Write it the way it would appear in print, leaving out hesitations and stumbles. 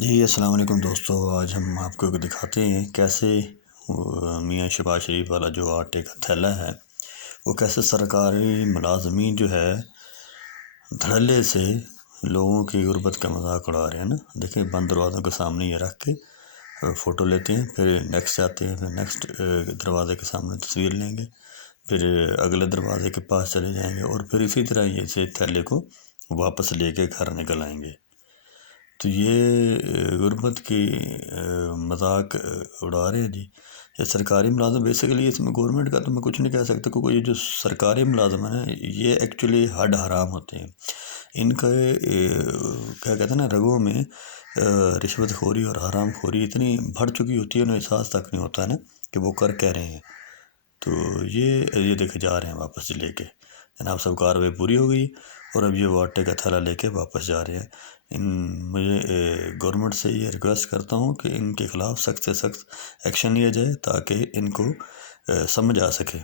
جی السلام علیکم دوستو، آج ہم آپ کو دکھاتے ہیں کیسے میاں شہباز شریف والا جو آٹے کا تھیلا ہے وہ کیسے سرکاری ملازمین جو ہے دھڑلے سے لوگوں کی غربت کا مذاق اڑا رہے ہیں نا۔ دیکھیں بند دروازوں کے سامنے یہ رکھ کے فوٹو لیتے ہیں، پھر نیکسٹ جاتے ہیں، پھر نیکسٹ دروازے کے سامنے تصویر لیں گے، پھر اگلے دروازے کے پاس چلے جائیں گے اور پھر اسی طرح یہ سے تھیلے کو واپس لے کے گھر نکل آئیں گے۔ تو یہ غربت کی مذاق اڑا رہے ہیں جی۔ یہ سرکاری ملازم بیسیکلی اس میں گورنمنٹ کا تو میں کچھ نہیں کہہ سکتا، کیونکہ یہ جو سرکاری ملازم ہیں نا یہ ایکچولی ہڈ حرام ہوتے ہیں۔ ان کا کیا کہتے ہیں نا، رگوں میں رشوت خوری اور حرام خوری اتنی بڑھ چکی ہوتی ہے، انہیں احساس تک نہیں ہوتا ہے نا کہ وہ کر کہہ رہے ہیں۔ تو یہ دیکھے جا رہے ہیں واپس لے کے، جناب سب کارروائی پوری ہو گئی اور اب یہ وہ آٹے کا تھیلا لے کے واپس جا رہے ہیں۔ مجھے گورنمنٹ سے یہ ریکویسٹ کرتا ہوں کہ ان کے خلاف سخت سے سخت ایکشن لیا جائے تاکہ ان کو سمجھ آ سکے۔